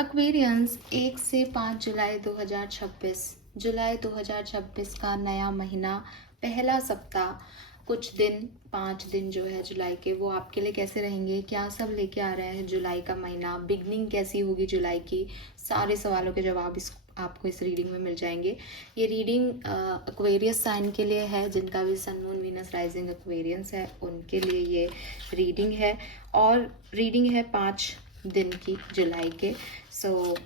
Aquarians 1 से 5 जुलाई 2026। जुलाई 2026 का नया महीना, पहला सप्ताह, कुछ दिन, 5 दिन जो है जुलाई के, वो आपके लिए कैसे रहेंगे, क्या सब लेके आ रहे हैं जुलाई का महीना, बिगनिंग कैसी होगी जुलाई की, सारे सवालों के जवाब आपको इस रीडिंग में मिल जाएंगे। ये रीडिंग एक्वेरियस साइन के लिए है, जिनका भी sun moon Venus rising Aquarians है उनके लिए ये रीडिंग है। और रीडिंग है 5 दिन की जुलाई के। सो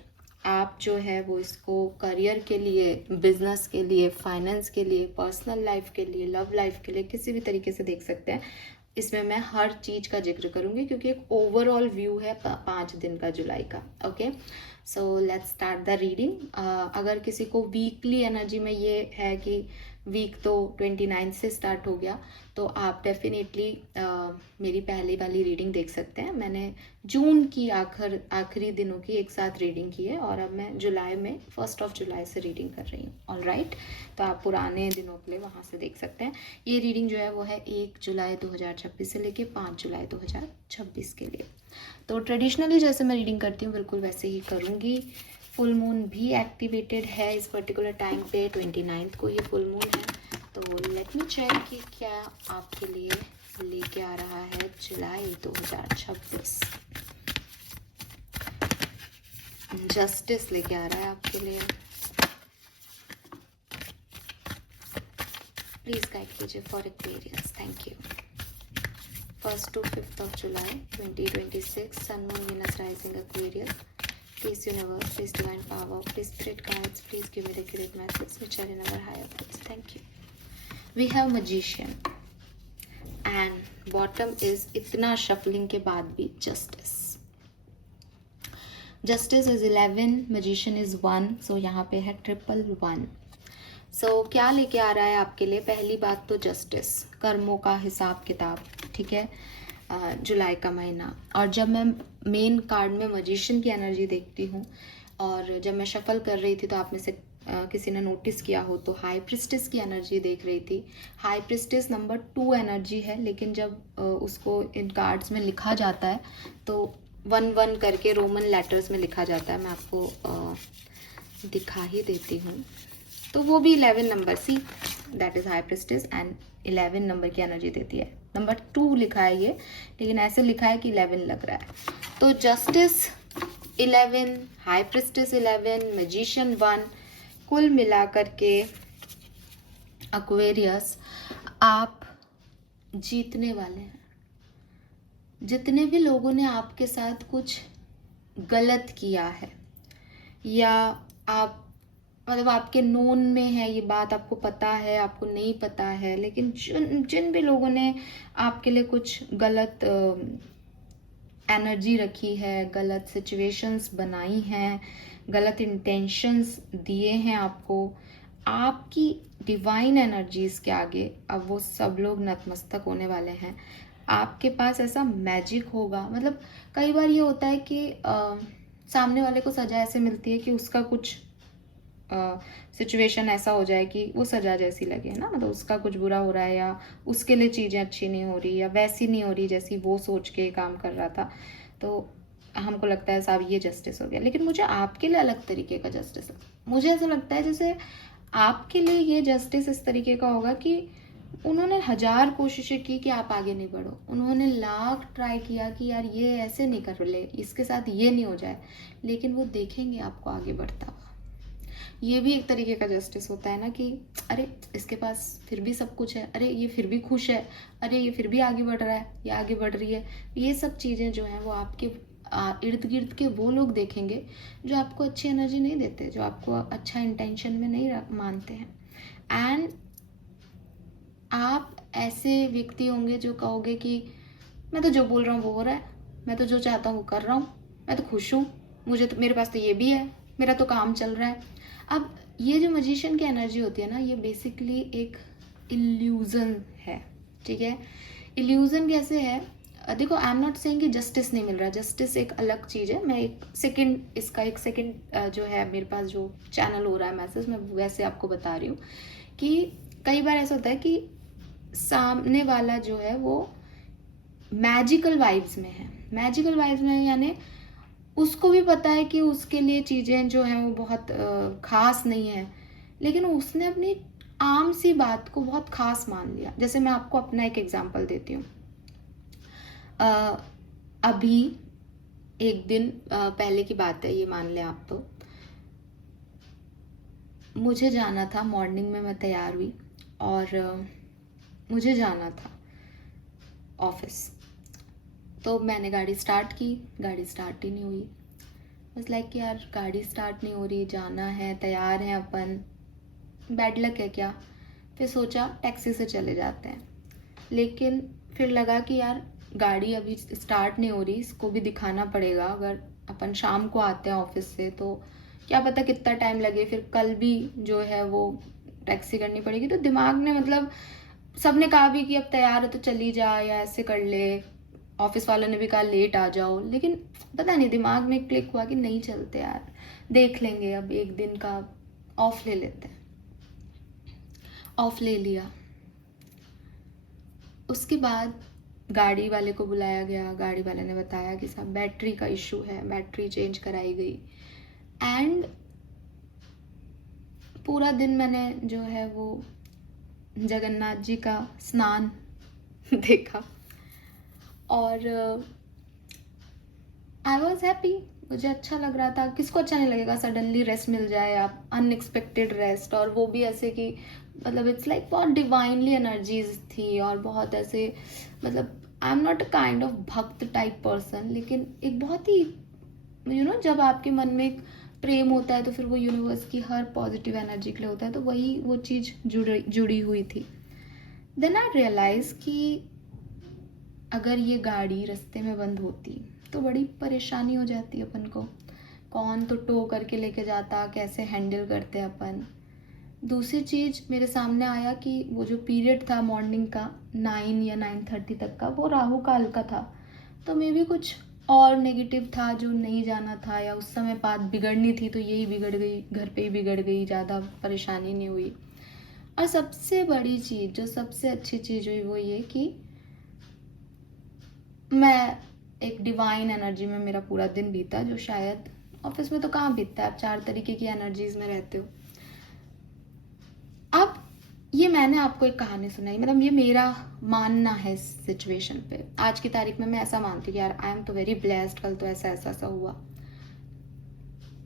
आप जो है वो इसको करियर के लिए, बिजनेस के लिए, फाइनेंस के लिए, पर्सनल लाइफ के लिए, लव लाइफ के लिए, किसी भी तरीके से देख सकते हैं। इसमें मैं हर चीज़ का जिक्र करूँगी क्योंकि एक ओवरऑल व्यू है 5 दिन का जुलाई का। Okay, so let's start the reading. अगर किसी को वीकली एनर्जी में ये है कि वीक तो 29 से स्टार्ट हो गया, तो आप डेफिनेटली मेरी पहली वाली रीडिंग देख सकते हैं। मैंने जून की आखिरी दिनों की एक साथ रीडिंग की है और अब मैं जुलाई में 1 जुलाई से रीडिंग कर रही हूँ। ऑल राइट, तो आप पुराने दिनों के लिए वहाँ से देख सकते हैं। ये रीडिंग जो है वो है 1 जुलाई 2026 से लेके 5 जुलाई 2026 के लिए। तो ट्रेडिशनली जैसे मैं रीडिंग करती हूँ बिल्कुल वैसे ही करूँगी। फुल मून भी एक्टिवेटेड है इस पर्टिकुलर टाइम पे, 29 को ये फुल मून है। तो लेट मी चेक कि क्या आपके लिए लेके आ रहा है जुलाई 2026। जस्टिस लेके आ रहा है आपके लिए। प्लीज गाइड कीजिए for Aquarius. Thank you. 1 to 5 जुलाई 2026, sun moon Venus rising Aquarius. Please universe, please divine power, please spirit guides, please give me the accurate messages which are in our higher thoughts. Thank you. We have magician and bottom is इतना shuffling के बाद भी justice. Justice is 11, magician is 1, so यहाँ पे है 111. So क्या लेके आ रहा है आपके लिए? पहली बात तो justice, कर्मों का हिसाब किताब, ठीक है, जुलाई का महीना। और जब मैं मेन कार्ड में मजिशियन की एनर्जी देखती हूँ और जब मैं शफल कर रही थी तो आप में से किसी ने नोटिस किया हो तो हाई प्रिस्टेस की एनर्जी देख रही थी। हाई प्रिस्टेस नंबर 2 एनर्जी है, लेकिन जब उसको इन कार्ड्स में लिखा जाता है तो 1-1 करके रोमन लेटर्स में लिखा जाता है। मैं आपको दिखा ही देती हूँ। तो वो भी 11 number, see that is high priestess and 11 number की एनर्जी देती है। नंबर 2 लिखा है ये, लेकिन ऐसे लिखा है कि 11 लग रहा है। तो जस्टिस 11, हाई प्रिस्टेस 11, मैजिशियन 1, कुल मिलाकर के एक्वेरियस आप जीतने वाले हैं। जितने भी लोगों ने आपके साथ कुछ गलत किया है या आप मतलब आपके नोन में है ये बात, आपको पता है, आपको नहीं पता है, लेकिन जिन भी लोगों ने आपके लिए कुछ गलत एनर्जी रखी है, गलत सिचुएशंस बनाई हैं, गलत इंटेंशंस दिए हैं आपको, आपकी डिवाइन एनर्जीज के आगे अब वो सब लोग नतमस्तक होने वाले हैं। आपके पास ऐसा मैजिक होगा, मतलब कई बार ये होता है कि सामने वाले को सजा ऐसे मिलती है कि उसका कुछ सिचुएशन ऐसा हो जाए कि वो सजा जैसी लगे, है ना, मतलब उसका कुछ बुरा हो रहा है या उसके लिए चीज़ें अच्छी नहीं हो रही या वैसी नहीं हो रही जैसी वो सोच के काम कर रहा था, तो हमको लगता है साहब ये जस्टिस हो गया। लेकिन मुझे आपके लिए अलग तरीके का जस्टिस है। मुझे ऐसा लगता है जैसे आपके लिए ये जस्टिस इस तरीके का होगा कि उन्होंने 1000 कोशिशें की कि आप आगे नहीं बढ़ो, उन्होंने लाख ट्राई किया कि यार ये ऐसे नहीं कर ले, इसके साथ ये नहीं हो जाए, लेकिन वो देखेंगे आपको आगे बढ़ता हुआ। ये भी एक तरीके का जस्टिस होता है ना कि अरे इसके पास फिर भी सब कुछ है, अरे ये फिर भी खुश है, अरे ये फिर भी आगे बढ़ रहा है, ये आगे बढ़ रही है। ये सब चीज़ें जो हैं वो आपके इर्द गिर्द के वो लोग देखेंगे जो आपको अच्छी एनर्जी नहीं देते, जो आपको अच्छा इंटेंशन में नहीं मानते हैं। एंड आप ऐसे व्यक्ति होंगे जो कहोगे कि मैं तो जो बोल रहा हूँ वो हो रहा है, मैं तो जो चाहता हूँ वो कर रहा हूँ, मैं तो खुश हूँ, मुझे तो, मेरे पास तो ये भी है, मेरा तो काम चल रहा है। अब ये जो मजिशियन की एनर्जी होती है ना, ये बेसिकली एक इल्यूजन है, ठीक है। इल्यूजन कैसे है? देखो, आई एम नॉट सेइंग कि जस्टिस नहीं मिल रहा, जस्टिस एक अलग चीज़ है। मैं एक सेकंड जो है मेरे पास जो चैनल हो रहा है मैसेज, मैं वैसे आपको बता रही हूँ कि कई बार ऐसा होता है कि सामने वाला जो है वो मैजिकल वाइब्स में है। मैजिकल वाइब्स में यानी उसको भी पता है कि उसके लिए चीज़ें जो हैं वो बहुत ख़ास नहीं है, लेकिन उसने अपनी आम सी बात को बहुत ख़ास मान लिया। जैसे मैं आपको अपना एक एग्जांपल देती हूँ। अभी एक दिन पहले की बात है, ये मान लें आप। तो मुझे जाना था, मॉर्निंग में मैं तैयार हुई और मुझे जाना था ऑफिस। तो मैंने गाड़ी स्टार्ट की, गाड़ी स्टार्ट ही नहीं हुई। बस लाइक कि यार गाड़ी स्टार्ट नहीं हो रही, जाना है, तैयार हैं अपन, बैड लक है क्या। फिर सोचा टैक्सी से चले जाते हैं, लेकिन फिर लगा कि यार गाड़ी अभी स्टार्ट नहीं हो रही, इसको भी दिखाना पड़ेगा। अगर अपन शाम को आते हैं ऑफिस से तो क्या पता कितना टाइम लगे, फिर कल भी जो है वो टैक्सी करनी पड़ेगी। तो दिमाग ने मतलब सबने कहा भी कि अब तैयार हो तो चली जा या ऐसे कर ले, ऑफिस वालों ने भी कहा लेट आ जाओ, लेकिन पता नहीं दिमाग में क्लिक हुआ कि नहीं चलते यार, देख लेंगे, अब एक दिन का ऑफ ले लेते हैं। ऑफ ले लिया। उसके बाद गाड़ी वाले को बुलाया गया, गाड़ी वाले ने बताया कि साहब बैटरी का इशू है, बैटरी चेंज कराई गई। एंड पूरा दिन मैंने जो है वो जगन्नाथ जी का स्नान देखा और आई वॉज हैप्पी, मुझे अच्छा लग रहा था। किसको अच्छा नहीं लगेगा सडनली रेस्ट मिल जाए, आप अनएक्सपेक्टेड रेस्ट, और वो भी ऐसे कि मतलब इट्स लाइक बहुत डिवाइनली एनर्जीज थी और बहुत ऐसे, मतलब I am not a kind of भक्त टाइप पर्सन, लेकिन एक बहुत ही जब आपके मन में एक प्रेम होता है तो फिर वो यूनिवर्स की हर पॉजिटिव एनर्जी के लिए होता है, तो वही वो चीज़ जुड़ी हुई थी। देन आई रियलाइज कि अगर ये गाड़ी रास्ते में बंद होती तो बड़ी परेशानी हो जाती अपन को, कौन तो टो करके लेके जाता, कैसे हैंडल करते अपन। दूसरी चीज़ मेरे सामने आया कि वो जो पीरियड था मॉर्निंग का 9 या 9:30 तक का, वो राहु काल का था। तो मे भी कुछ और नेगेटिव था जो नहीं जाना था, या उस समय बात बिगड़नी थी तो यही बिगड़ गई, घर पे ही बिगड़ गई, ज़्यादा परेशानी नहीं हुई। और सबसे बड़ी चीज़, जो सबसे अच्छी चीज़ हुई, वो ये कि मैं एक डिवाइन एनर्जी में मेरा पूरा दिन बीता, जो शायद ऑफिस में तो कहाँ बीतता है, आप 4 तरीके की एनर्जीज में रहते हो। अब ये मैंने आपको एक कहानी सुनाई, मतलब ये मेरा मानना है इस सिचुएशन पे। आज की तारीख में मैं ऐसा मानती हूँ कि यार आई एम तो वेरी ब्लेस्ड, कल तो ऐसा ऐसा ऐसा हुआ।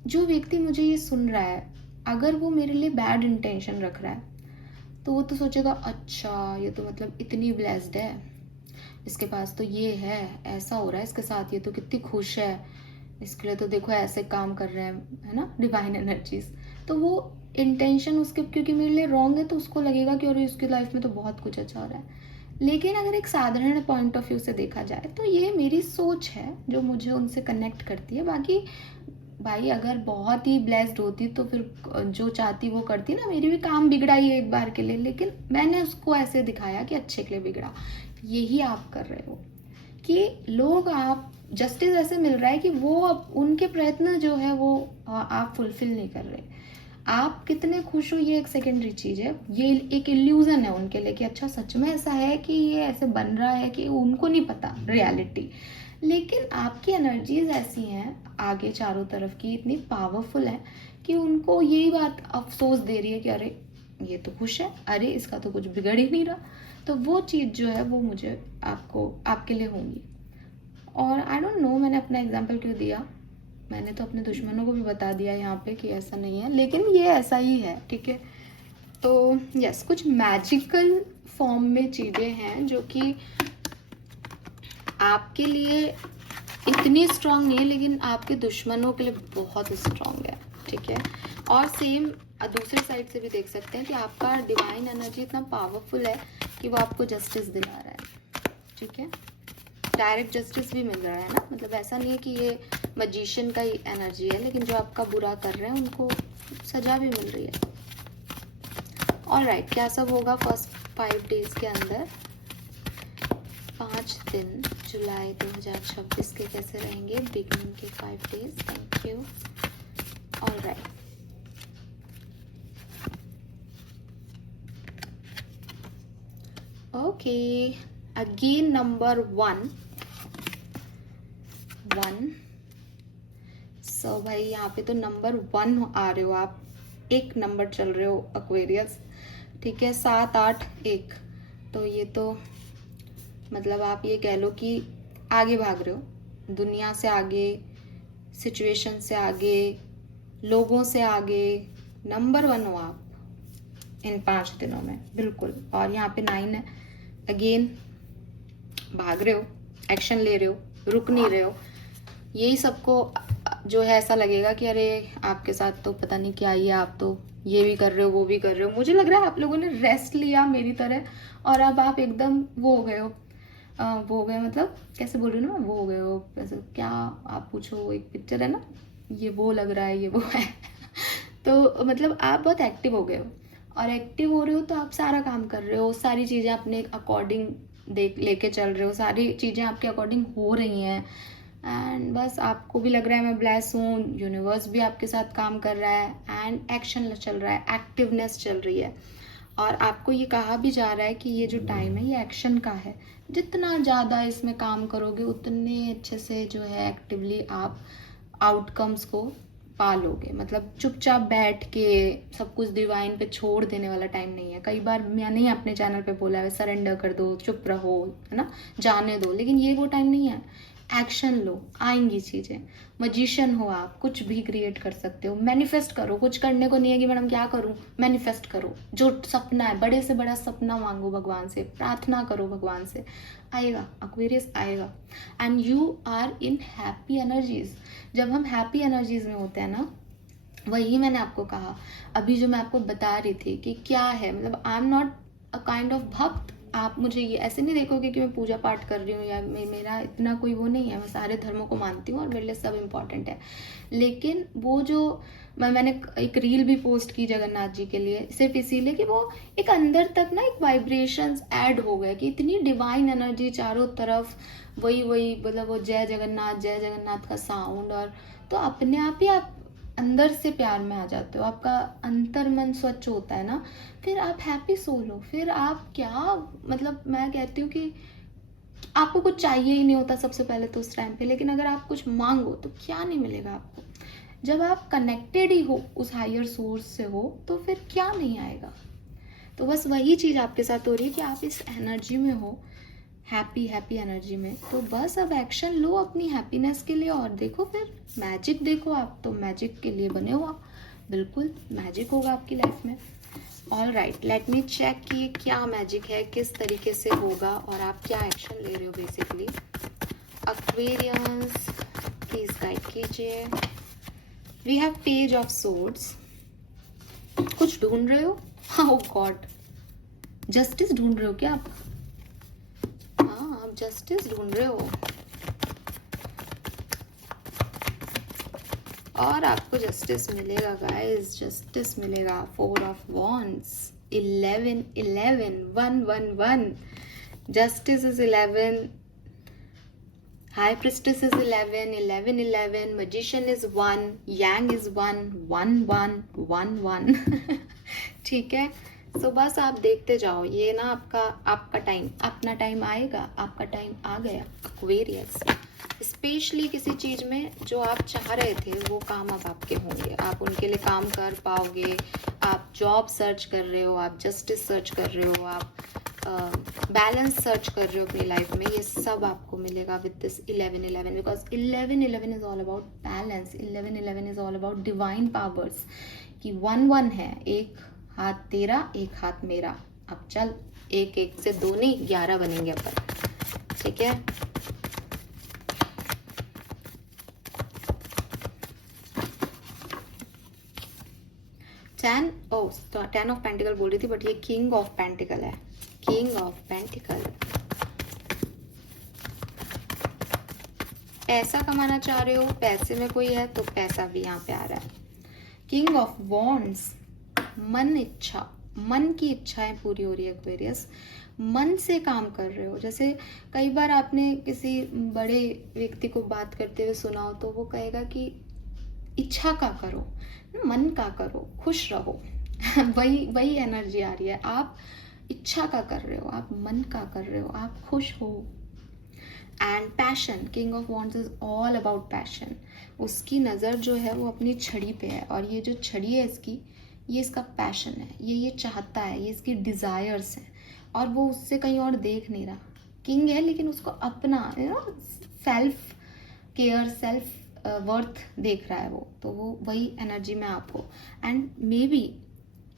जो व्यक्ति मुझे ये सुन रहा है, अगर वो मेरे लिए बैड इंटेंशन रख रहा है तो वो तो सोचेगा अच्छा ये तो मतलब इतनी ब्लेस्ड है, इसके पास तो ये है, ऐसा हो रहा है इसके साथ, ये तो कितनी खुश है, इसके लिए तो देखो ऐसे काम कर रहे हैं, है ना, डिवाइन एनर्जीज। तो वो इंटेंशन उसके क्योंकि मेरे लिए रॉन्ग है तो उसको लगेगा कि अरे उसकी लाइफ में तो बहुत कुछ अच्छा हो रहा है। लेकिन अगर एक साधारण पॉइंट ऑफ व्यू से देखा जाए तो ये मेरी सोच है जो मुझे उनसे कनेक्ट करती है। बाकी भाई अगर बहुत ही ब्लेस्ड होती तो फिर जो चाहती वो करती ना, मेरी भी काम बिगड़ा ही है एक बार के लिए, लेकिन मैंने उसको ऐसे दिखाया कि अच्छे के लिए बिगड़ा। यही आप कर रहे हो कि लोग, आप जस्टिस ऐसे मिल रहा है कि वो अब उनके प्रयत्न जो है वो आप फुलफिल नहीं कर रहे। आप कितने खुश हो ये एक सेकेंडरी चीज़ है, ये एक इल्यूजन है उनके लिए कि अच्छा सच में ऐसा है कि ये ऐसे बन रहा है, कि उनको नहीं पता रियलिटी। लेकिन आपकी एनर्जीज ऐसी हैं आगे चारों तरफ की, इतनी पावरफुल है कि उनको यही बात अफसोस दे रही है कि अरे ये तो खुश है, अरे इसका तो कुछ बिगड़ ही नहीं रहा। तो वो चीज़ जो है वो मुझे आपके लिए होंगी। और आई डोंट नो मैंने अपना एग्जाम्पल क्यों दिया, मैंने तो अपने दुश्मनों को भी बता दिया यहाँ पे कि ऐसा नहीं है, लेकिन ये ऐसा ही है, ठीक है। तो यस, कुछ मैजिकल फॉर्म में चीज़ें हैं जो कि आपके लिए इतनी स्ट्रांग नहीं है लेकिन आपके दुश्मनों के लिए बहुत स्ट्रांग है, ठीक है। और सेम दूसरे साइड से भी देख सकते हैं कि आपका डिवाइन एनर्जी इतना पावरफुल है कि वो आपको जस्टिस दिला रहा है, ठीक है। डायरेक्ट जस्टिस भी मिल रहा है ना, मतलब ऐसा नहीं है कि ये मजिशियन का ही एनर्जी है, लेकिन जो आपका बुरा कर रहे हैं उनको सजा भी मिल रही है। ऑलराइट, क्या सब होगा फर्स्ट 5 डेज के अंदर, 5 दिन जुलाई 2026 के कैसे रहेंगे, बिगनिंग के 5 days. Thank you. Alright, okay, again number 1, सो भाई यहाँ पे तो नंबर 1 आ रहे हो आप, 1 नंबर चल रहे हो एक्वेरियस, ठीक है, 7 8 1। तो ये तो मतलब आप ये कह लो कि आगे भाग रहे हो, दुनिया से आगे, सिचुएशन से आगे, लोगों से आगे, नंबर 1 हो आप इन 5 दिनों में, बिल्कुल। और यहाँ पे 9 है, अगेन भाग रहे हो, एक्शन ले रहे हो, रुक नहीं रहे हो। यही सबको जो है ऐसा लगेगा कि अरे आपके साथ तो पता नहीं क्या ही है, आप तो ये भी कर रहे हो वो भी कर रहे हो। मुझे लग रहा है आप लोगों ने रेस्ट लिया मेरी तरह, और अब आप एकदम वो हो गए हो, वो हो गए मतलब कैसे बोल रही हूँ ना मैं, वो हो गए हो वैसे, क्या आप पूछो, एक पिक्चर है ना, ये वो लग रहा है ये वो है तो मतलब आप बहुत एक्टिव हो गए हो, और एक्टिव हो रहे हो तो आप सारा काम कर रहे हो, सारी चीज़ें अपने अकॉर्डिंग देख लेके चल रहे हो, सारी चीज़ें आपके अकॉर्डिंग हो रही हैं। एंड बस आपको भी लग रहा है मैं ब्लेस हूँ, यूनिवर्स भी आपके साथ काम कर रहा है, एंड एक्शन चल रहा है, एक्टिवनेस चल रही है। और आपको ये कहा भी जा रहा है कि ये जो टाइम है ये एक्शन का है, जितना ज़्यादा इसमें काम करोगे उतने अच्छे से जो है एक्टिवली आप आउटकम्स को पालोगे। मतलब चुपचाप बैठ के सब कुछ डिवाइन पे छोड़ देने वाला टाइम नहीं है। कई बार मैंने ही अपने चैनल पे बोला है सरेंडर कर दो, चुप रहो, है ना, जाने दो, लेकिन ये वो टाइम नहीं है। एक्शन लो, आएंगी चीज़ें। मजिशियन हो आप, कुछ भी क्रिएट कर सकते हो, मैनिफेस्ट करो। कुछ करने को नहीं है कि मैडम क्या करूं, मैनिफेस्ट करो। जो सपना है, बड़े से बड़ा सपना मांगो भगवान से, प्रार्थना करो भगवान से, आएगा, एक्वेरियस आएगा। And you are in happy energies. जब हम हैप्पी एनर्जीज में होते हैं ना, वही मैंने आपको कहा अभी जो मैं आपको बता रही थी कि क्या है, मतलब I am not a kind of भक्त। आप मुझे ये ऐसे नहीं देखोगे कि मैं पूजा पाठ कर रही हूँ, या मेरा इतना कोई वो नहीं है। मैं सारे धर्मों को मानती हूँ और मेरे लिए सब इम्पॉर्टेंट है। लेकिन वो जो मैंने एक रील भी पोस्ट की जगन्नाथ जी के लिए, सिर्फ इसीलिए कि वो एक अंदर तक ना एक वाइब्रेशंस ऐड हो गए, कि इतनी डिवाइन एनर्जी चारों तरफ, वही मतलब वो जय जगन्नाथ का साउंड। और तो अपने आप ही आप अंदर से प्यार में आ जाते हो, आपका अंतर मन स्वच्छ होता है ना, फिर आप हैप्पी सोल हो। फिर आप क्या, मतलब मैं कहती हूँ कि आपको कुछ चाहिए ही नहीं होता सबसे पहले तो उस टाइम पे, लेकिन अगर आप कुछ मांगो तो क्या नहीं मिलेगा आपको। जब आप कनेक्टेड ही हो उस हायर सोर्स से हो, तो फिर क्या नहीं आएगा। तो बस वही चीज़ आपके साथ हो रही है कि आप इस एनर्जी में हो, हैप्पी एनर्जी में। तो बस अब एक्शन लो अपनी हैप्पीनेस के लिए, और देखो फिर मैजिक देखो। आप तो मैजिक के लिए बने हो, आप बिल्कुल मैजिक होगा आपकी लाइफ में। All right, let me check कि क्या मैजिक है, किस तरीके से होगा, और आप क्या एक्शन ले रहे हो बेसिकली। एक्वेरियंस प्लीज गाइड कीजिए। We have page of swords. कुछ ढूंढ रहे हो? ओह गॉड, जस्टिस ढूंढ रहे हो क्या आप? हाँ, आप जस्टिस ढूंढ रहे हो, और आपको जस्टिस मिलेगा गाइस, जस्टिस मिलेगा। 4 of wands, 11 11 1 1 1, justice is 11, high priestess is 11 11 11, magician is 1, Yang is 1 1 1 1 1 ठीक है। सो बस आप देखते जाओ, ये ना आपका टाइम, अपना टाइम आएगा, आपका टाइम आ गया एक्वेरियस। स्पेशली किसी चीज़ में जो आप चाह रहे थे वो काम अब आपके होंगे, आप उनके लिए काम कर पाओगे। आप जॉब सर्च कर रहे हो, आप जस्टिस सर्च कर रहे हो, आप बैलेंस सर्च कर रहे हो अपनी लाइफ में, ये सब आपको मिलेगा with this 11 11, because 11 11 is all about balance. 11 11 is all about divine powers, कि 1 1 है, एक हाथ तेरा एक हाथ मेरा। अब चल, एक एक से 2 नहीं 11 बनेंगे अपन, ठीक है। टेन ऑफ पेंटिकल बोल रही थी, बट ये किंग ऑफ पेंटिकल है, किंग ऑफ पेंटिकल। पैसा कमाना चाह रहे हो, पैसे में कोई है तो पैसा भी यहाँ पे आ रहा है। किंग ऑफ वॉन्ड्स, मन इच्छा, मन की इच्छाएं पूरी हो रही है एक्वेरियस। मन से काम कर रहे हो। जैसे कई बार आपने किसी बड़े व्यक्ति को बात करते हुए सुना हो, तो वो कहेगा कि इच्छा का करो, मन का करो, खुश रहो वही एनर्जी आ रही है। आप इच्छा का कर रहे हो, आप मन का कर रहे हो, आप खुश हो। And passion, king of wands is all about passion. उसकी नज़र जो है वो अपनी छड़ी पे है, और ये जो छड़ी है इसकी, ये इसका पैशन है, ये चाहता है, ये इसकी डिज़ायर्स हैं, और वो उससे कहीं और देख नहीं रहा। किंग है लेकिन उसको अपना सेल्फ केयर, सेल्फ वर्थ देख रहा है वो, तो वो वही एनर्जी में आपको, एंड मे बी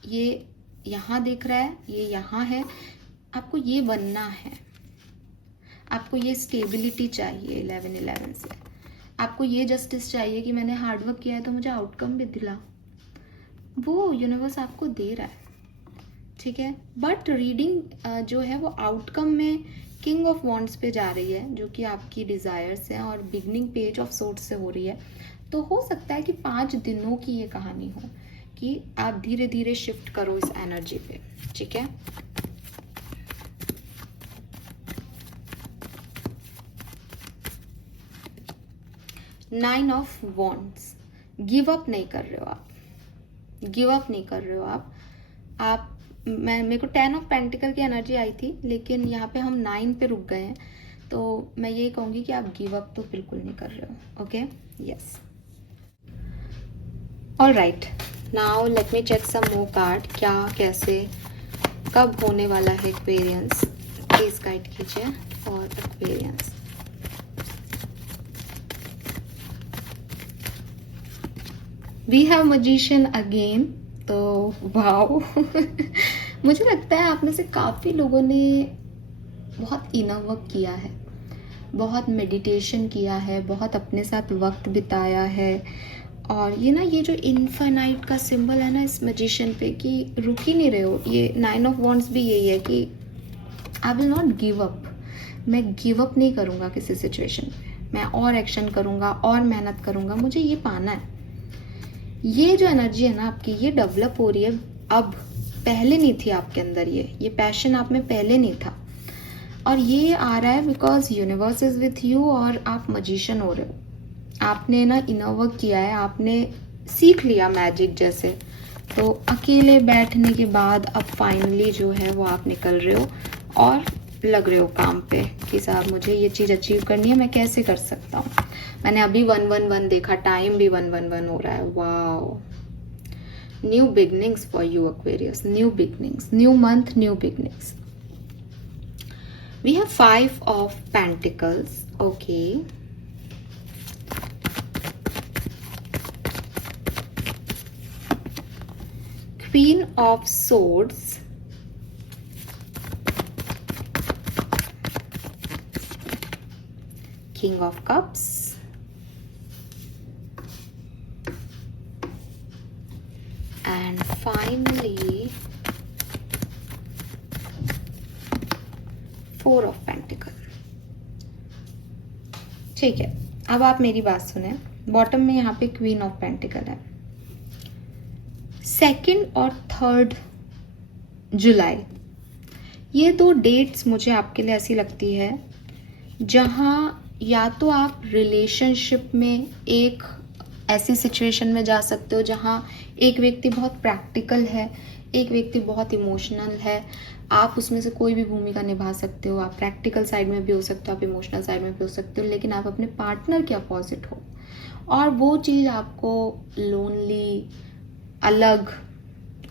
ये यहाँ देख रहा है, ये यहाँ है, आपको ये बनना है, आपको ये स्टेबिलिटी चाहिए 11-11 से, आपको ये जस्टिस चाहिए कि मैंने हार्डवर्क किया है तो मुझे आउटकम भी दिला, वो यूनिवर्स आपको दे रहा है, ठीक है। बट रीडिंग जो है वो आउटकम में किंग ऑफ वॉन्ड्स पे जा रही है, जो कि आपकी डिज़ायर्स हैं, और बिगनिंग पेज ऑफ सोर्ट्स से हो रही है। तो हो सकता है कि 5 दिनों की ये कहानी हो कि आप धीरे धीरे शिफ्ट करो इस एनर्जी पे, ठीक है। Nine of wands, give up नहीं कर रहे हो आप, गिव अप नहीं कर रहे हो आप मेरे को 10 ऑफ पेंटिकल की एनर्जी आई थी, लेकिन यहाँ पे हम 9 पे रुक गए हैं, तो मैं ये कहूँगी कि आप गिव अप तो बिल्कुल नहीं कर रहे हो। Okay, yes, all right. Now let me check some more card, क्या कैसे कब होने वाला है एक्वेरियंस, प्लीज गाइड कीजिए for Aquarians. We have magician again, तो वाओ मुझे लगता है आप में से काफ़ी लोगों ने बहुत इनर वर्क किया है, बहुत मेडिटेशन किया है, बहुत अपने साथ वक्त बिताया है, और ये ना, ये जो इन्फाइनाइट का सिंबल है ना इस मजिशियन पे, कि रुक ही नहीं रहे हो। ये 9 ऑफ वॉन्ड्स भी यही है कि I will not give up, मैं गिव अप नहीं करूँगा किसी सिचुएशन पे, मैं और एक्शन करूँगा और मेहनत करूँगा, मुझे ये पाना है। ये जो एनर्जी है ना आपकी, ये डेवलप हो रही है अब, पहले नहीं थी आपके अंदर, ये पैशन आप में पहले नहीं था, और ये आ रहा है because universe is with you, और आप मजिशियन हो रहे हो, आपने ना इनर वर्क किया है, आपने सीख लिया मैजिक जैसे, तो अकेले बैठने के बाद अब फाइनली जो है वो आप निकल रहे हो और लग रहे हो काम पे कि साहब मुझे ये चीज़ अचीव करनी है, मैं कैसे कर सकता हूँ। मैंने अभी 111 देखा, टाइम भी 111 हो रहा है, wow. New beginnings for you Aquarius, new beginnings, new month, new beginnings. We have 5 of pentacles, okay. Queen of Swords, King of Cups, and finally 4 of Pentacles। ठीक है, अब आप मेरी बात सुने, बॉटम में यहाँ पे क्वीन ऑफ पेंटिकल है। 2 और 3 जुलाई, ये 2 डेट्स मुझे आपके लिए ऐसी लगती है जहाँ या तो आप रिलेशनशिप में एक ऐसी सिचुएशन में जा सकते हो जहाँ एक व्यक्ति बहुत प्रैक्टिकल है, एक व्यक्ति बहुत इमोशनल है, आप उसमें से कोई भी भूमिका निभा सकते हो, आप प्रैक्टिकल साइड में भी हो सकते हो, आप इमोशनल साइड में भी हो सकते हो, लेकिन आप अपने पार्टनर के अपोजिट हो, और वो चीज़ आपको लोनली, अलग,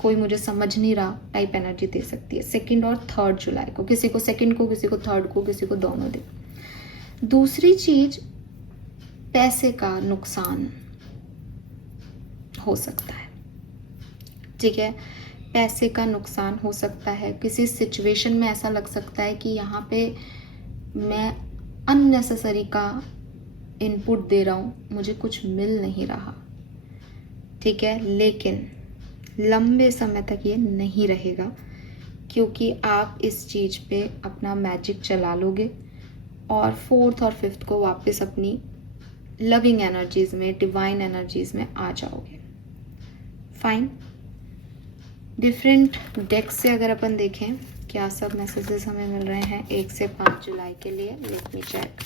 कोई मुझे समझ नहीं रहा टाइप एनर्जी दे सकती है 2 और 3 जुलाई को, किसी को 2 को, किसी को 3 को, किसी को दोनों दिन। दूसरी चीज, पैसे का नुकसान हो सकता है, ठीक है, पैसे का नुकसान हो सकता है, किसी सिचुएशन में ऐसा लग सकता है कि यहाँ पे मैं अननेसेसरी का इनपुट दे रहा हूँ, मुझे कुछ मिल नहीं रहा, ठीक है, लेकिन लंबे समय तक ये नहीं रहेगा, क्योंकि आप इस चीज़ पे अपना मैजिक चला लोगे और 4th और 5th को वापस अपनी लविंग एनर्जीज में, डिवाइन एनर्जीज में आ जाओगे। फाइन, डिफरेंट डेक्स से अगर अपन देखें क्या सब मैसेजेस हमें मिल रहे हैं 1 से 5 जुलाई के लिए, let me check.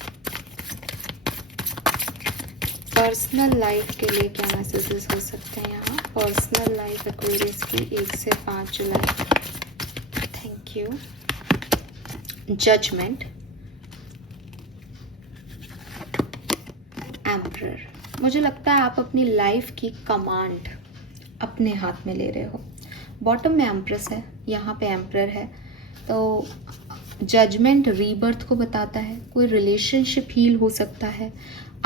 Personal life के लिए क्या मैसेजेस हो सकते हैं यहाँ, पर्सनल लाइफ एक्वेरियस की 1 से 5 जुलाई। Thank you. जजमेंट, एम्परर, मुझे लगता है आप अपनी लाइफ की कमांड अपने हाथ में ले रहे हो। बॉटम में एम्प्रेस है, यहाँ पे एम्परर है, तो जजमेंट रीबर्थ को बताता है। कोई रिलेशनशिप हील हो सकता है,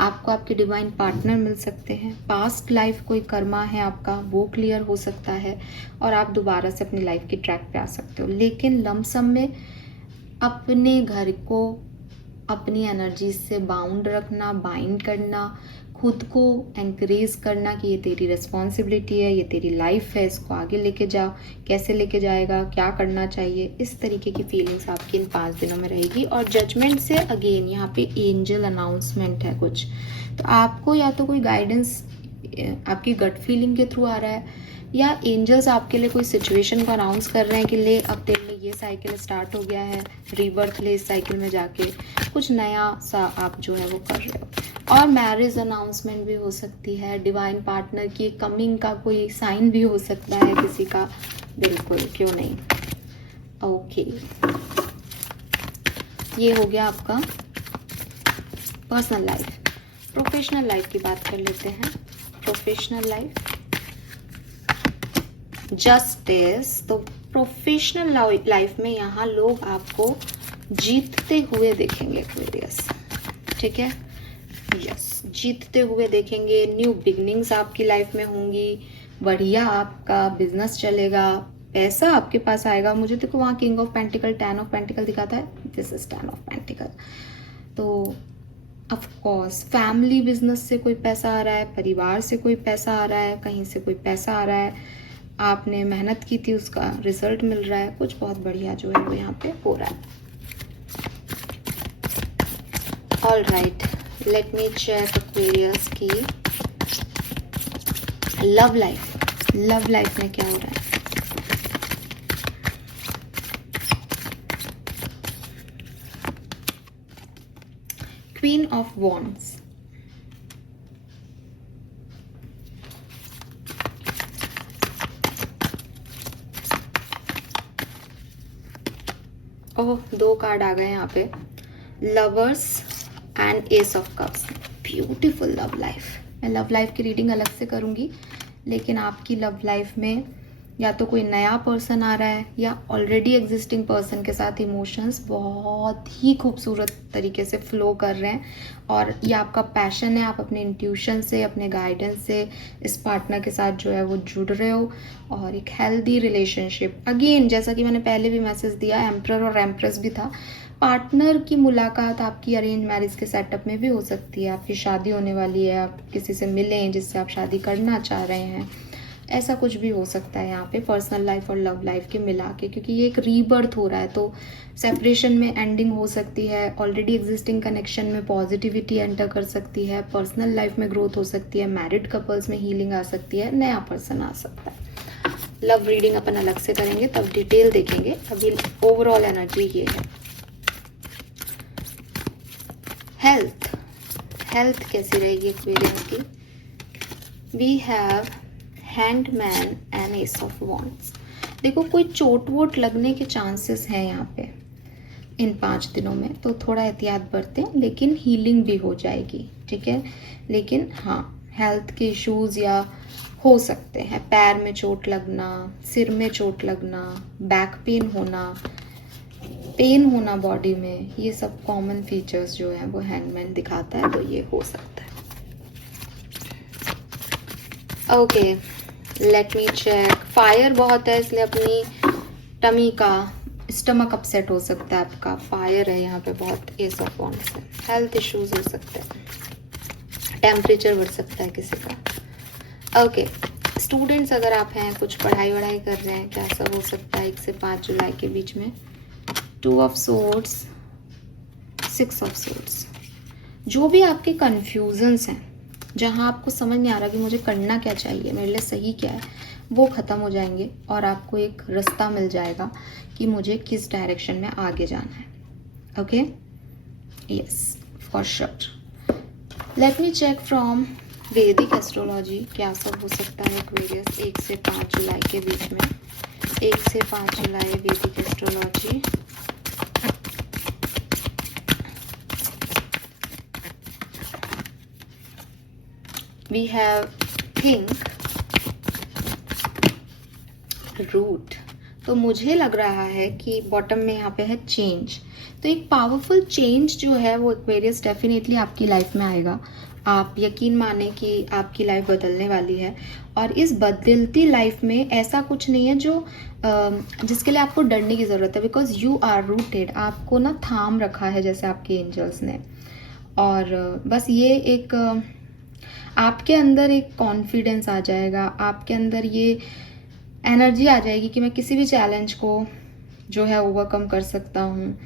आपको आपके डिवाइन पार्टनर मिल सकते हैं, पास्ट लाइफ कोई कर्मा है आपका वो क्लियर हो सकता है, और आप दोबारा से अपनी लाइफ की ट्रैक पे आ सकते हो। लेकिन लमसम में अपने घर को अपनी एनर्जी से बाउंड रखना, बाइंड करना, खुद को एंकरेज करना कि ये तेरी रिस्पॉन्सिबिलिटी है, ये तेरी लाइफ है, इसको आगे लेके जाओ। कैसे लेके जाएगा, क्या करना चाहिए, इस तरीके की फीलिंग्स आपकी इन 5 दिनों में रहेगी। और जजमेंट से अगेन यहाँ पे एंजल अनाउंसमेंट है कुछ, तो आपको या तो कोई गाइडेंस आपकी गट फीलिंग के थ्रू आ रहा है, या एंजल्स आपके लिए कोई सिचुएशन को अनाउंस कर रहे हैं कि ले अब तेरे लिए ये साइकिल स्टार्ट हो गया है, रीबर्थ ले इस साइकिल में जाके कुछ नया सा आप जो है वो कर रहे हो। और मैरिज अनाउंसमेंट भी हो सकती है, डिवाइन पार्टनर की कमिंग का कोई साइन भी हो सकता है किसी का, बिल्कुल क्यों नहीं। ओके, ये हो गया आपका पर्सनल लाइफ। प्रोफेशनल लाइफ की बात कर लेते हैं। प्रोफेशनल लाइफ जस्टिस, तो प्रोफेशनल लाइफ में यहाँ लोग आपको जीतते हुए देखेंगे एक्वेरियस, ठीक है, यस, जीतते हुए देखेंगे। न्यू बिगनिंग्स आपकी लाइफ में होंगी, बढ़िया आपका बिजनेस चलेगा, पैसा आपके पास आएगा। मुझे देखो वहाँ king of pentacle, 10 of pentacle दिखाता है, दिस इज 10 ऑफ पेंटिकल। तो ऑफ कोर्स फैमिली बिजनेस से कोई पैसा आ रहा है, परिवार से कोई पैसा आ रहा है, कहीं से कोई पैसा आ रहा है, आपने मेहनत की थी उसका रिजल्ट मिल रहा है, कुछ बहुत बढ़िया जो है वो यहाँ पे हो रहा है। All right, let me check Aquarius की लव लाइफ। लव लाइफ में क्या हो रहा है? Queen of wands, oh 2 card आ गए यहाँ पे, lovers and ace of cups. Beautiful love life. मैं लव लाइफ की रीडिंग अलग से करूँगी, लेकिन आपकी लव लाइफ में या तो कोई नया पर्सन आ रहा है, या ऑलरेडी एग्जिस्टिंग पर्सन के साथ इमोशंस बहुत ही खूबसूरत तरीके से फ्लो कर रहे हैं, और ये आपका पैशन है। आप अपने इंट्यूशन से, अपने गाइडेंस से इस पार्टनर के साथ जो है वो जुड़ रहे हो, और एक हेल्दी रिलेशनशिप। अगेन जैसा कि मैंने पहले भी मैसेज दिया, एम्परर और एम्प्रेस भी था। पार्टनर की मुलाकात आपकी अरेंज मैरिज के सेटअप में भी हो सकती है, आपकी शादी होने वाली है, आप किसी से मिले हैं जिससे आप शादी करना चाह रहे हैं, ऐसा कुछ भी हो सकता है यहाँ पे पर्सनल लाइफ और लव लाइफ के मिला के, क्योंकि ये एक रीबर्थ हो रहा है। तो सेपरेशन में एंडिंग हो सकती है, ऑलरेडी एग्जिस्टिंग कनेक्शन में पॉजिटिविटी एंटर कर सकती है, पर्सनल लाइफ में ग्रोथ हो सकती है, मैरिड कपल्स में हीलिंग आ सकती है, नया पर्सन आ सकता है। लव रीडिंग अपन अलग से करेंगे, तब डिटेल देखेंगे। अभी ओवरऑल एनर्जी ये है। हेल्थ, हेल्थ कैसी रहेगी एक्वेरियस की? We have hanged man and ace of wands. देखो कोई चोट वोट लगने के चांसेस हैं यहाँ पे इन 5 दिनों में, तो थोड़ा एहतियात बरतें, लेकिन हीलिंग भी हो जाएगी, ठीक है। लेकिन हाँ, हेल्थ के इश्यूज या हो सकते हैं, पैर में चोट लगना, सिर में चोट लगना, बैक पेन होना बॉडी में, ये सब कॉमन फीचर्स जो हैं वो हैंडमैन दिखाता है, तो ये हो सकता है। Okay, let me check. Fire बहुत है, इसलिए अपनी टमी का स्टमक अपसेट हो सकता है आपका। फायर है यहाँ पे बहुत, एस ऑफ वॉन्ड्स है। हेल्थ इश्यूज हो सकते हैं, टेम्परेचर बढ़ सकता है किसी का। ओके, स्टूडेंट्स अगर आप हैं, कुछ पढ़ाई वढ़ाई कर रहे हैं, क्या सब हो सकता है 1 से 5 जुलाई के बीच में? 2 ऑफ सोर्ड्स, 6 ऑफ सोर्ड्स। जो भी आपके कन्फ्यूजन्स हैं, जहाँ आपको समझ नहीं आ रहा कि मुझे करना क्या चाहिए, मेरे लिए सही क्या है, वो ख़त्म हो जाएंगे, और आपको एक रास्ता मिल जाएगा कि मुझे किस डायरेक्शन में आगे जाना है। Okay, yes, for sure. Let me check from Vedic astrology क्या सब हो सकता है एक्वेरियस 1 से 5 जुलाई के बीच में। 1 से 5 जुलाई Vedic astrology. We have think, root. तो मुझे लग रहा है कि बॉटम में यहाँ पे है चेंज। तो एक पावरफुल चेंज जो है वो एक्वेरियस डेफिनेटली आपकी लाइफ में आएगा। आप यकीन माने कि आपकी लाइफ बदलने वाली है, और इस बदलती लाइफ में ऐसा कुछ नहीं है जो जिसके लिए आपको डरने की ज़रूरत है, बिकॉज यू आर रूटेड। आपको ना थाम रखा है जैसे आपके एंजल्स ने। और बस ये एक आपके अंदर एक कॉन्फिडेंस आ जाएगा, आपके अंदर ये एनर्जी आ जाएगी कि मैं किसी भी चैलेंज को जो है ओवरकम कर सकता हूँ।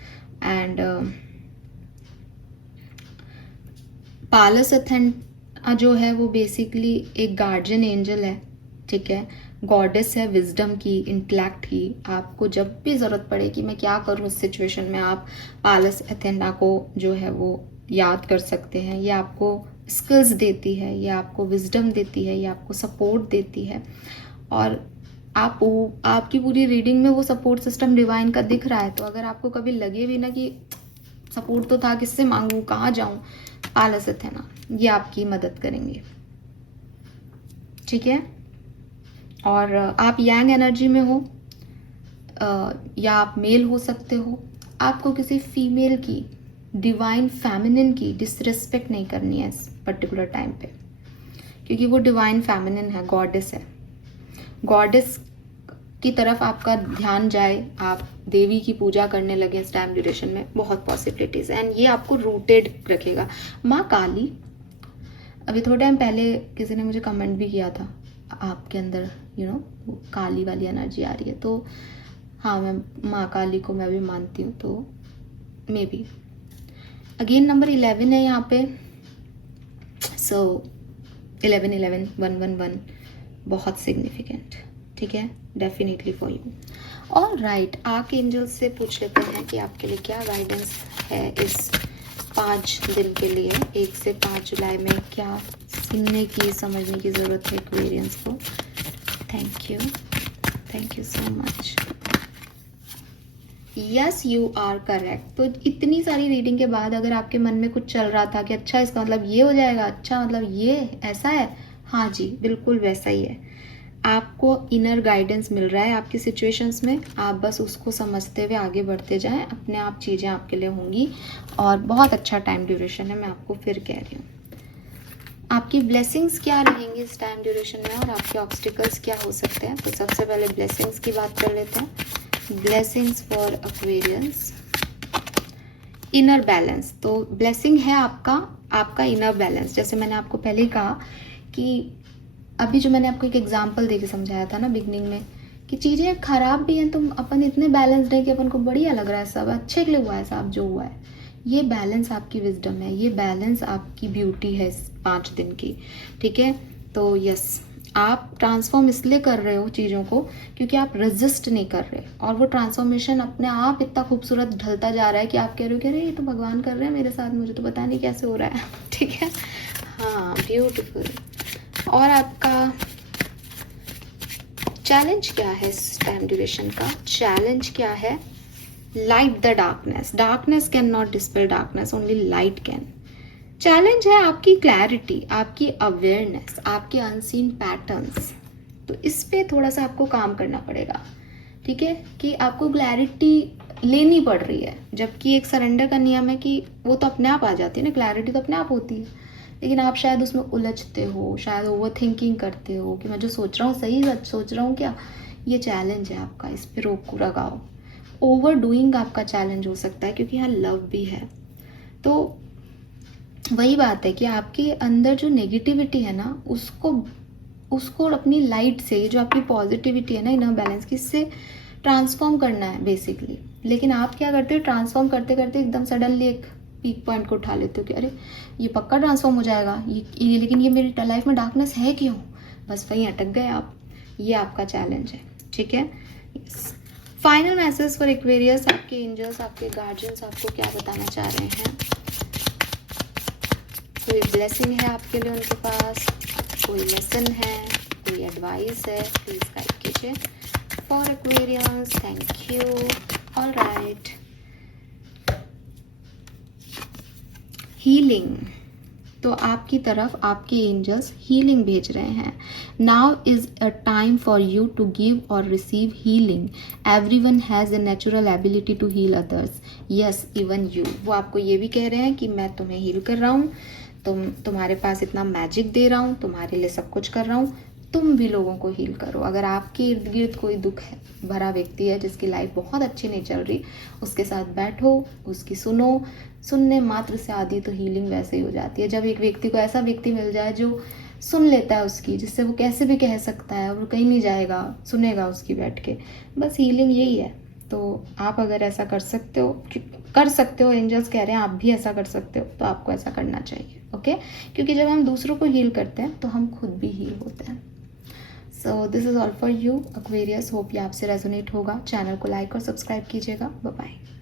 एंड पालस एथेना जो है वो बेसिकली एक गार्जियन एंजल है, ठीक है, गॉडेस है विजडम की, इंटेलेक्ट की। आपको जब भी ज़रूरत पड़े कि मैं क्या करूँ इस सिचुएशन में, आप पालस एथेना को जो है वो याद कर सकते हैं। ये आपको स्किल्स देती है, ये आपको विजडम देती है, ये आपको सपोर्ट देती है। और आपकी पूरी रीडिंग में वो सपोर्ट सिस्टम डिवाइन का दिख रहा है। तो अगर आपको कभी लगे भी ना कि सपोर्ट तो था, किससे मांगूं, कहाँ जाऊं, पालस एथेना ये आपकी मदद करेंगे, ठीक है। और आप यांग एनर्जी में हो या आप मेल हो सकते हो। आपको किसी फीमेल की, डिवाइन फेमिनिन की डिसरिस्पेक्ट नहीं करनी है इस पर्टिकुलर टाइम पे, क्योंकि वो डिवाइन फेमिनिन है, गॉडेस है। गॉडेस की तरफ आपका ध्यान जाए, आप देवी की पूजा करने लगे इस टाइम ड्यूरेशन में, बहुत पॉसिबिलिटीज। एंड ये आपको रूटेड रखेगा। माँ काली, अभी थोड़ा टाइम पहले किसी ने मुझे कमेंट भी किया था, आपके अंदर वो काली वाली एनर्जी आ रही है। तो हाँ, मैं माँ काली को मैं भी मानती हूँ। तो मे बी अगेन नंबर 11 है यहाँ पे। सो 11 111 बहुत सिग्निफिकेंट, ठीक है, डेफिनेटली फॉर यू। और राइट, आर्क एंजल से पूछ लेते हैं कि आपके लिए क्या गाइडेंस है इस 5 दिन के लिए, 1 से 5 जुलाई में क्या सुनने की, समझने की ज़रूरत है एक्वेरियंस को। Thank you so much. Yes, you are correct. तो इतनी सारी रीडिंग के बाद अगर आपके मन में कुछ चल रहा था कि अच्छा इसका मतलब ये हो जाएगा, अच्छा मतलब ये ऐसा है, हाँ जी, बिल्कुल वैसा ही है। आपको इनर गाइडेंस मिल रहा है आपकी सिचुएशंस में, आप बस उसको समझते हुए आगे बढ़ते जाएं, अपने आप चीज़ें आपके लिए होंगी। और बहुत अच्छा टाइम ड्यूरेशन है, मैं आपको फिर कह रही हूँ। आपकी ब्लेसिंग्स क्या रहेंगी इस टाइम ड्यूरेशन में और आपके ऑब्स्टिकल्स क्या हो सकते हैं। तो सबसे पहले ब्लेसिंग्स की बात कर लेते हैं। Blessings for Aquarians, inner balance. तो ब्लेसिंग है आपका इनर बैलेंस। जैसे मैंने आपको पहले ही कहा कि अभी जो मैंने आपको एक एग्जांपल देके समझाया था ना बिगनिंग में, कि चीज़ें खराब भी हैं, तो अपन इतने बैलेंस्ड है कि अपन को बढ़िया लग रहा है, सब अच्छे के लिए हुआ है, सब जो हुआ है। ये बैलेंस आपकी विजडम है, ये बैलेंस आपकी ब्यूटी है इस 5 दिन की, ठीक है। तो यस, आप ट्रांसफॉर्म इसलिए कर रहे हो चीज़ों को क्योंकि आप रेजिस्ट नहीं कर रहे, और वो ट्रांसफॉर्मेशन अपने आप इतना खूबसूरत ढलता जा रहा है कि आप कह रहे हो कि अरे ये तो भगवान कर रहे हैं मेरे साथ, मुझे तो पता नहीं कैसे हो रहा है, ठीक है। हाँ, ब्यूटीफुल। और आपका चैलेंज क्या है इस टाइम ड्यूरेशन का? चैलेंज क्या है? Light the darkness. Darkness can not dispel darkness, only light can. Challenge है आपकी क्लैरिटी, आपकी अवेयरनेस, आपके अनसीन पैटर्न्स। तो इस पे थोड़ा सा आपको काम करना पड़ेगा, ठीक है, कि आपको क्लैरिटी लेनी पड़ रही है, जबकि एक सरेंडर का नियम है कि वो तो अपने आप आ जाती है ना, क्लैरिटी तो अपने आप होती है। लेकिन आप शायद उसमें उलझते हो, शायद ओवर थिंकिंग करते हो कि मैं जो सोच रहा हूँ सही सोच रहा हूँ क्या। ये चैलेंज है आपका, इस पर रोक लगाओ। ओवर डूइंग आपका चैलेंज हो सकता है क्योंकि यहाँ लव भी है। तो वही बात है कि आपके अंदर जो नेगेटिविटी है ना, उसको अपनी लाइट से, जो आपकी पॉजिटिविटी है ना, इनर बैलेंस की, इससे ट्रांसफॉर्म करना है बेसिकली। लेकिन आप क्या करते हो, ट्रांसफॉर्म करते करते एकदम सडनली एक पीक पॉइंट को उठा लेते हो कि अरे ये पक्का ट्रांसफॉर्म हो जाएगा, ये लेकिन ये मेरी लाइफ में डार्कनेस है क्यों, बस वहीं अटक गए आप। ये आपका चैलेंज है, ठीक है। फाइनल मैसेज फॉर एक्वेरियस, आपके एंजल्स, आपके गार्जियंस आपको क्या बताना चाह रहे हैं? कोई ब्लेसिंग है आपके लिए उनके पास, कोई लेसन है, कोई एडवाइस है, प्लीज गाइड कीजिए for Aquarius. Thank you. All right, healing. तो आपकी तरफ आपके एंजल्स हीलिंग भेज रहे हैं। Now is a time for you to give और receive healing. Everyone has a natural ability to heal others, yes even you. वो आपको ये भी कह रहे हैं कि मैं तुम्हें हील कर रहा हूँ, तुम्हारे पास इतना मैजिक दे रहा हूँ, तुम्हारे लिए सब कुछ कर रहा हूँ, तुम भी लोगों को हील करो। अगर आपके इर्द गिर्द कोई दुख है भरा व्यक्ति है जिसकी लाइफ बहुत अच्छी नहीं चल रही, उसके साथ बैठो, उसकी सुनो। सुनने मात्र से आदि तो हीलिंग वैसे ही हो जाती है। जब एक व्यक्ति को ऐसा व्यक्ति मिल जाए जो सुन लेता है उसकी, जिससे वो कैसे भी कह सकता है और वो कहीं नहीं जाएगा, सुनेगा उसकी बैठ के, बस हीलिंग यही है। तो आप अगर ऐसा कर सकते हो, एंजल्स कह रहे हैं आप भी ऐसा कर सकते हो, तो आपको ऐसा करना चाहिए। ओके, क्योंकि जब हम दूसरों को हील करते हैं तो हम खुद भी हील होते हैं। So this is all for you Aquarius. Hope ये आपसे रेजोनेट होगा। चैनल को लाइक और सब्सक्राइब कीजिएगा। Bye bye.